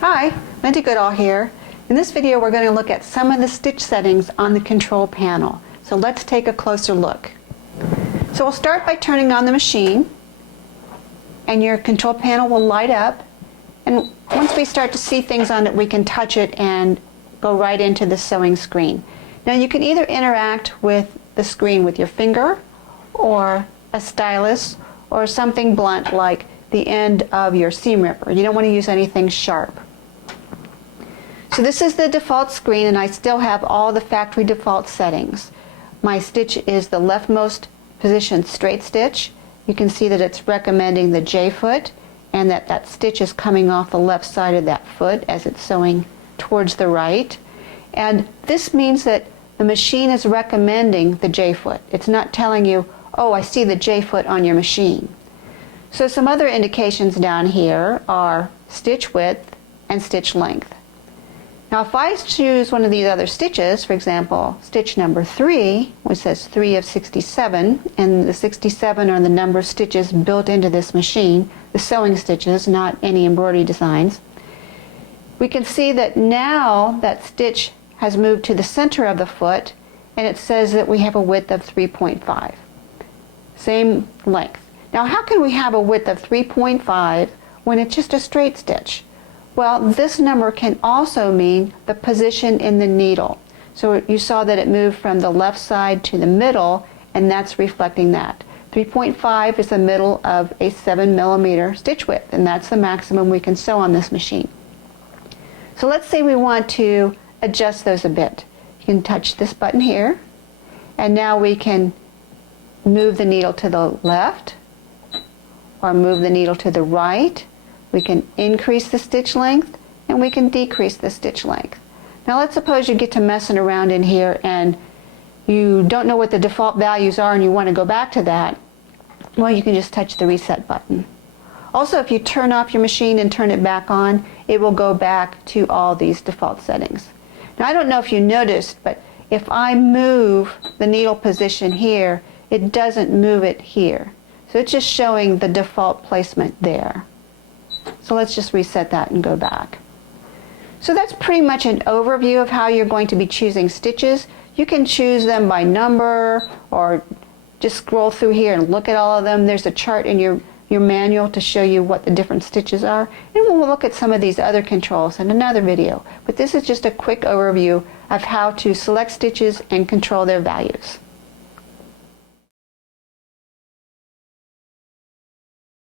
Hi, Linda Goodall here. In this video we're going to look at some of the stitch settings on the control panel. So let's take a closer look. So we'll start by turning on the machine and your control panel will light up, and once we start to see things on it we can touch it and go right into the sewing screen. Now you can either interact with the screen with your finger or a stylus or something blunt like the end of your seam ripper. You don't want to use anything sharp. So this is the default screen, and I still have all the factory default settings. My stitch is the leftmost position straight stitch. You can see that it's recommending the J foot and that that stitch is coming off the left side of that foot as it's sewing towards the right. And this means that the machine is recommending the J foot. It's not telling you, oh, I see the J foot on your machine. So some other indications down here are stitch width and stitch length. Now if I choose one of these other stitches, for example, stitch number 3, which says 3 of 67, and the 67 are the number of stitches built into this machine, the sewing stitches, not any embroidery designs, we can see that now that stitch has moved to the center of the foot, and it says that we have a width of 3.5. Same length. Now how can we have a width of 3.5 when it's just a straight stitch? Well, this number can also mean the position in the needle. So you saw that it moved from the left side to the middle, and that's reflecting that. 3.5 is the middle of a 7mm stitch width, and that's the maximum we can sew on this machine. So let's say we want to adjust those a bit. You can touch this button here, and now we can move the needle to the left or move the needle to the right. We can increase the stitch length and we can decrease the stitch length. Now let's suppose you get to messing around in here and you don't know what the default values are and you want to go back to that. Well, you can just touch the reset button. Also, if you turn off your machine and turn it back on, it will go back to all these default settings. Now I don't know if you noticed, but if I move the needle position here, it doesn't move it here. So it's just showing the default placement there. So let's just reset that and go back. So that's pretty much an overview of how you're going to be choosing stitches. You can choose them by number or just scroll through here and look at all of them. There's a chart in your manual to show you what the different stitches are. And we'll look at some of these other controls in another video. But this is just a quick overview of how to select stitches and control their values.